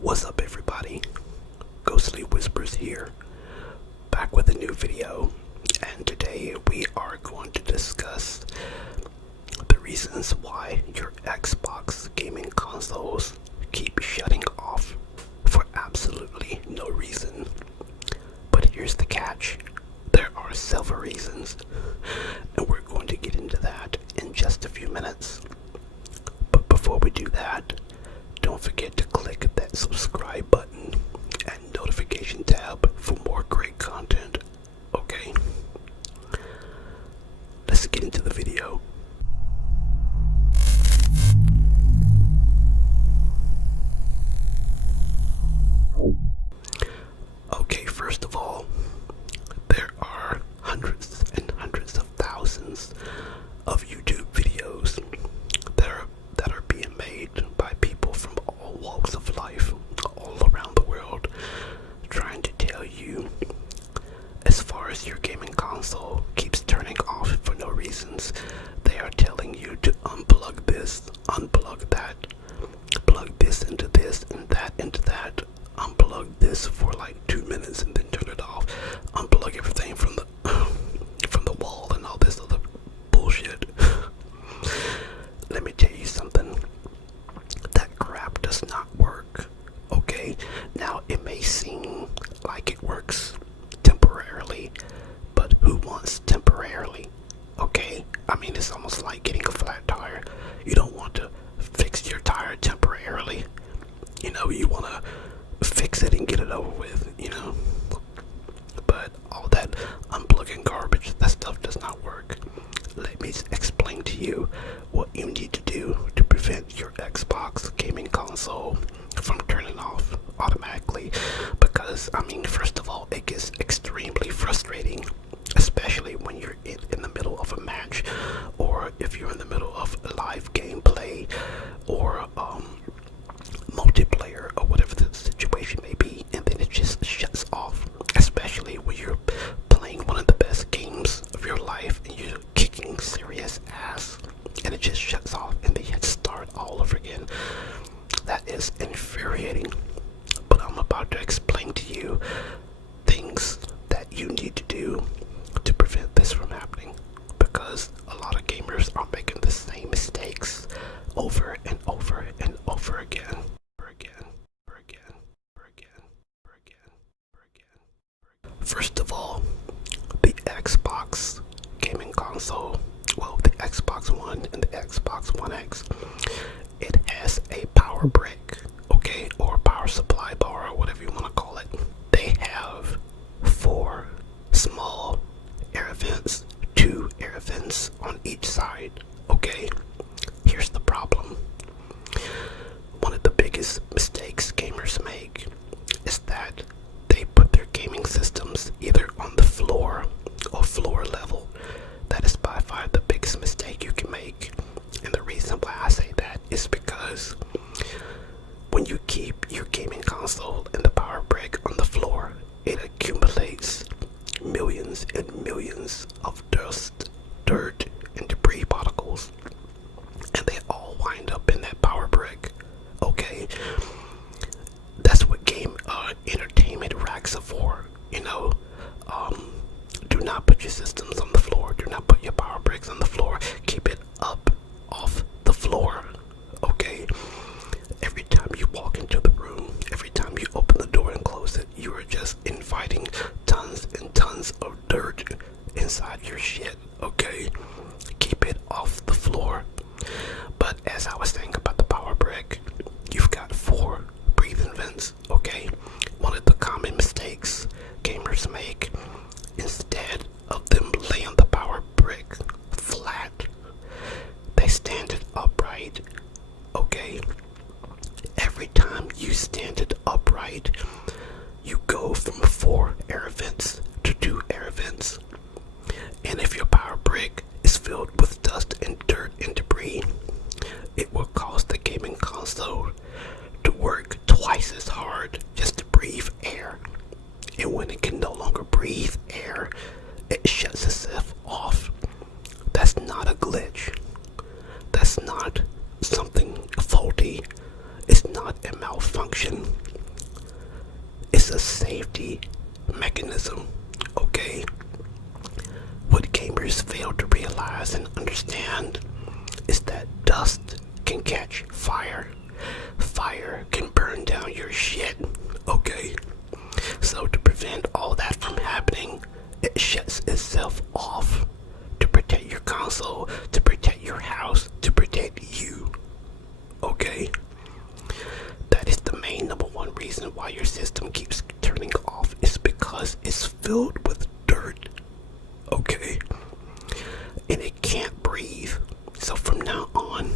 What's up, everybody? Ghostly Whispers here, back with a new video, and today we are going to discuss the reasons why your Xbox gaming consoles keep shutting off for absolutely no reason. But here's the catch: there are several reasons, and we're going to get into that in just a few minutes. But before we do that, don't forget to click that subscribe button and notification tab for more great content. Okay, let's get into the video. Okay, first of all, there are hundreds and hundreds of thousands of YouTube videos that are being made by people from all walks of life, all around the world, trying to tell you, as far as your gaming console keeps turning off for no reasons, they are telling you to unplug this, unplug that, plug this into this and that into that, unplug this for like 2 minutes and then turn it off, unplug everything from the wall and all this other bullshit. Let me tell you something. That crap does not work. Okay? Now, it may seem like it works temporarily, but who wants temporarily? Okay? I mean, it's almost like getting a flat tire. You don't want to fix your tire temporarily. You know, you want to fix it and get it over with, you know? But all that unplugging garbage, that stuff does not work. Let me explain to you what you need to do to prevent your Xbox gaming console from turning off automatically. Because, I mean, first of all, it gets extremely frustrating, especially when you're in the middle of a match, or if you're in the middle of live gameplay, or multiplayer, or whatever the situation may be, and then it just shuts off, especially when you're playing one of the best games of your life and you're kicking serious ass, and it just shuts off and then you have to start all over again. That is infuriating. But I'm about to explain to you things that you need to do to prevent this from happening, because a lot of gamers are making the same mistakes over and over and over again. First of all, the Xbox gaming console, well, the Xbox One and the Xbox One X, it has a power brick, okay, or power supply bar, or whatever you want to call it. They have 4 small air vents, 2 air vents on each side, okay? Here's the problem. One of the biggest mistakes gamers make is that they put their gaming systems either on the floor or floor level. That is by far the biggest mistake you can make. And the reason why I say that is because when you keep your gaming console and the power brick on the floor, it accumulates millions and millions of dust, dirt, and debris particles, and they all wind up in that power brick. Okay, that's what game entertainment racks are for. You know, do not put your systems on the floor. Do not put your power bricks on the floor. Keep it up off the floor. Okay. Every time you walk into the room, every time you open the door and close it, you are just inviting tons and tons of dirt inside your shit. Okay. Keep it off the floor. But as I was saying about the power brick, you've got 4 breathing vents, okay? One of the common mistakes gamers make, instead of them laying the power brick flat, they stand it upright, okay? Every time you stand it upright, you go from 4 air vents to 2 air vents. And if your power brick is filled with dust and dirt and debris, it will cause the gaming console to work twice as hard just to breathe air. And when it can no longer breathe air, it shuts itself off. That's not a glitch. That's not something faulty. It's not a malfunction. It's a safety mechanism, okay? What gamers fail to realize and understand is that dust can catch fire. Fire can burn down your shit, okay? So to prevent all that from happening, it shuts itself off to protect your console, to protect your house, to protect you, okay? That is the main number one reason why your system keeps turning off, is because it's filled with dirt, okay? And it can't breathe. So from now on,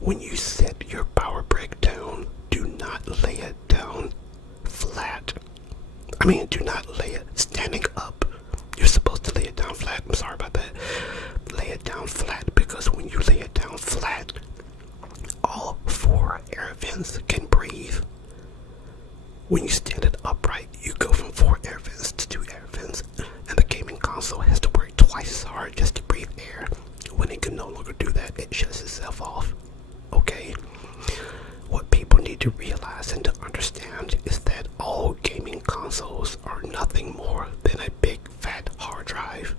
when you set your power brick down, do not lay it down flat. Do not lay it standing up. You're supposed to lay it down flat. I'm sorry about that. Lay it down flat, because when you lay it down flat, all 4 air vents can breathe. When you stand it upright, you go from 4 air vents to 2 air vents, and the gaming console has to work twice as hard just to breathe air. When it can no longer do that, it shuts itself off. Okay? What people need to realize and to understand is that all gaming consoles are nothing more than a big fat hard drive.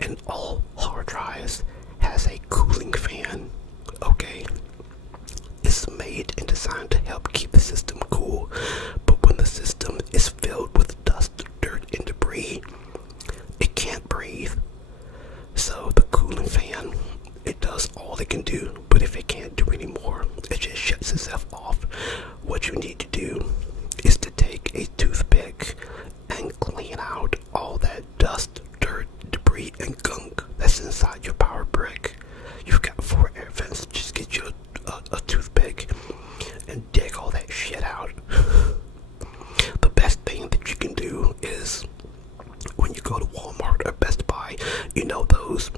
And all hard drives has a cooling fan. Okay? It's made and designed to help keep the system cool. But when the system is filled with dust, dirt, and debris, it can't breathe. So the cooling fan, it does all it can do, but if it can't do anymore, it just shuts itself off. What you need to do is to take a toothpick and clean out all that dust, dirt, debris, and gunk that's inside your power brick. You've got 4 air vents. Just get you a toothpick and dig all that shit out. The best thing that you can do is, when you go to Walmart or Best Buy, you know those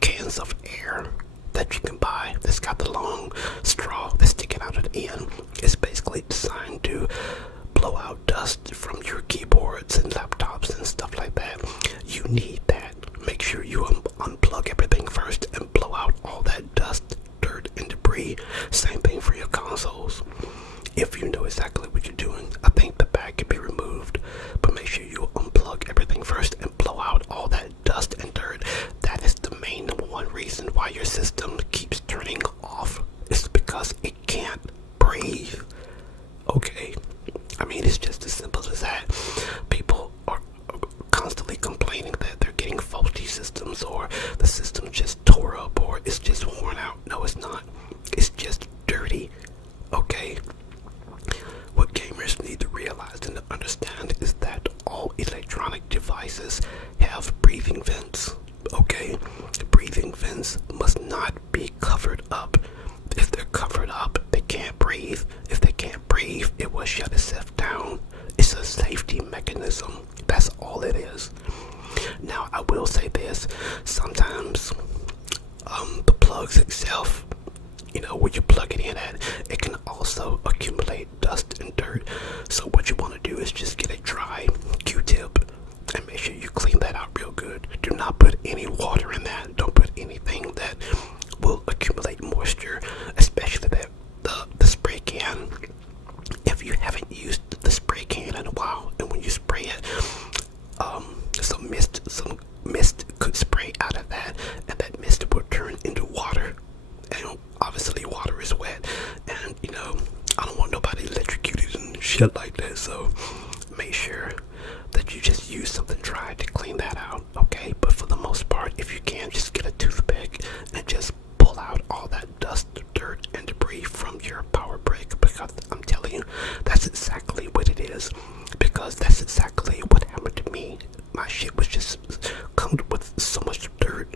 cans of air that you can buy that's got the long straw that's sticking out at the end. It's basically designed to blow out dust from your keyboards and laptops and stuff like that. You need that. Make sure you unplug everything first and blow out all that dust, dirt, and debris. Same thing for your consoles. If you know exactly what you're doing, I think the bag can be removed, but make sure you unplug everything first and blow out all that dust and dirt. That is the main number one reason why your system keeps turning off. It's because it can't breathe. Okay? It's just as simple as that. People are constantly complaining that they're getting faulty systems, or the system just tore up, or it's just worn out. No, it's not. It's just dirty. Okay? What gamers need to realize and to understand is that all electronic devices have breathing vents. Okay? Breathing vents must not be covered up. If they're covered up, they can't breathe. If they can't breathe, it will shut itself down. It's a safety mechanism. That's all it is. Now, I will say this. Sometimes the plugs itself, where you plug it in at, it can also accumulate dust and dirt. So what you want to do is just get a dry Q-tip and make sure you clean that out real good. Do not put any water in that. Don't put anything that will accumulate moisture, especially the spray can. If you haven't used the spray can in a while, and when you spray it, some mist could spray out of that, and that mist will turn into water. And obviously water is wet, and I don't want nobody electrocuted and shit like that. So make sure that you just use something dry to clean that out, okay? But for the most part, if you can, just get a toothpick and just pull out all that dust, dirt, and debris from your power brick, because I'm telling you, that's exactly what it is. Because that's exactly what happened to me. My shit was just covered with so much dirt.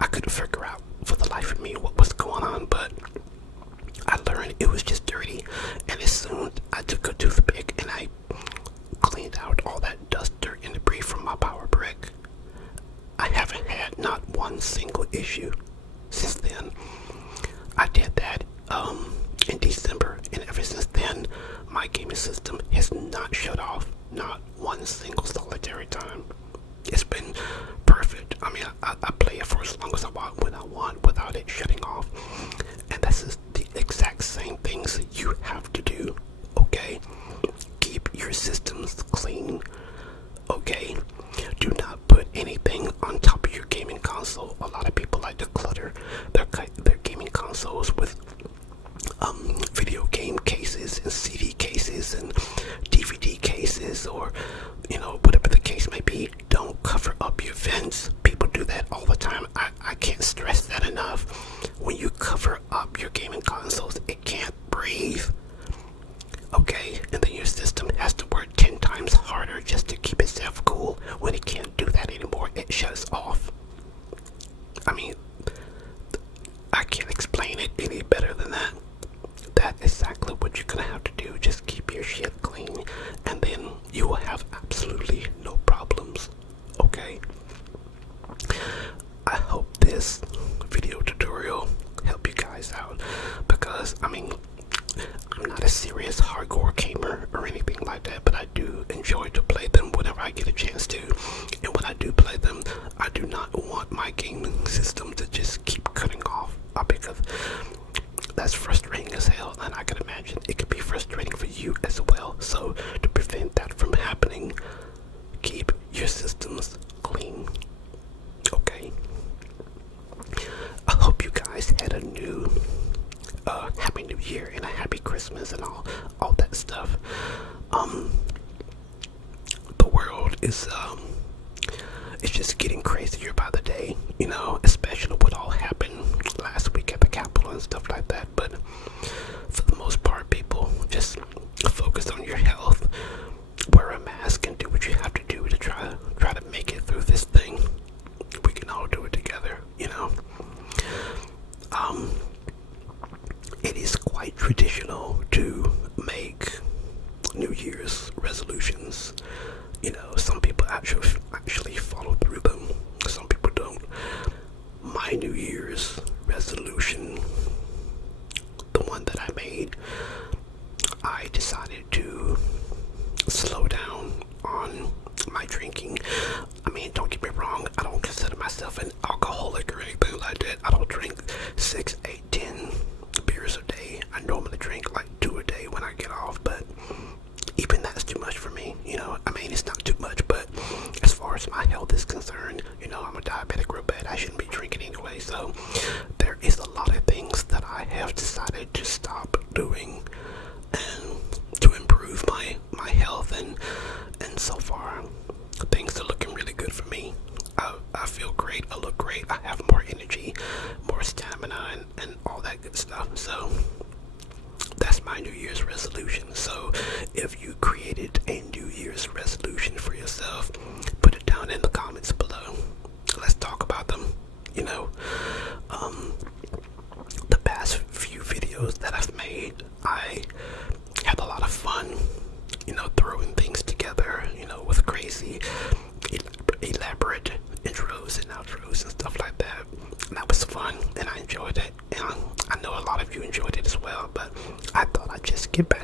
I couldn't figure out for the life of me what was going on, but I learned it was just dirty. And as soon I took a toothpick and I cleaned out all that dust, dirt, and debris from my power brick, I haven't had not one single issue since then. I did that in December, and ever since then, my gaming system has not shut off, not one single solitary time. It's been perfect. I play it for as long as I want, when I want, without it shutting off. And this is the exact same things you have to do, okay? Keep cases and CD cases and DVD cases, or whatever the case may be. Don't cover up your vents. People do that all the time. I can't stress that enough. When you cover up your gaming consoles, it can't breathe. Okay, and then your system has to work 10 times harder just to keep itself cool. When it can't do that anymore, it shuts off. I mean, I can't explain it any better than that. That's exactly what you're gonna have to do. Just keep your shit clean, and then you will have absolutely no problems. Okay? I hope this video tutorial helped you guys out, because I mean, I'm not a serious hardcore gamer or anything like that, but I do enjoy to play them whenever I get a chance to. And when I do play them, I do not want my gaming system to just keep cutting off, because that's frustrating as hell, and I can imagine it could be frustrating for you as well. So to prevent that from happening, keep your systems clean. Okay? I hope you guys had a happy new year and a happy Christmas and all that stuff. The world is it's just getting crazier by the day, especially what all happened last week at the Capitol and stuff like that. But for the most part, people just focus on your health, wear a mask, and do what you have to do to try to make it through this thing. We can all do it together, It is quite traditional to make New Year's resolutions. Some people actually follow through them. Some people don't. My New Year's resolution, the one that I made, I decided to slow down on my drinking. I mean, don't get me wrong, I don't consider myself an alcoholic or anything like that. I don't drink 6, 8, 10 beers a day. I normally drink like 2 a day when I get off, but even that's too much for me. I mean, it's not too much, but as far as my health is concerned, I'm a diabetic real bad. I shouldn't be drinking anyway. So there is a lot of things that I have decided to stop doing and to improve my health, and so far things are looking really good for me. I feel great, I look great, I have more energy, more stamina, and all that good stuff. So that's my New Year's resolution. So if you created a New Year's resolution for yourself, put it down in the comments below. Let's talk about them. The past few videos that I've made, I had a lot of fun, throwing things together, with crazy, elaborate intros and outros and stuff like that. And that was fun, and I enjoyed it. And I know a lot of you enjoyed it as well, but I thought I'd just get back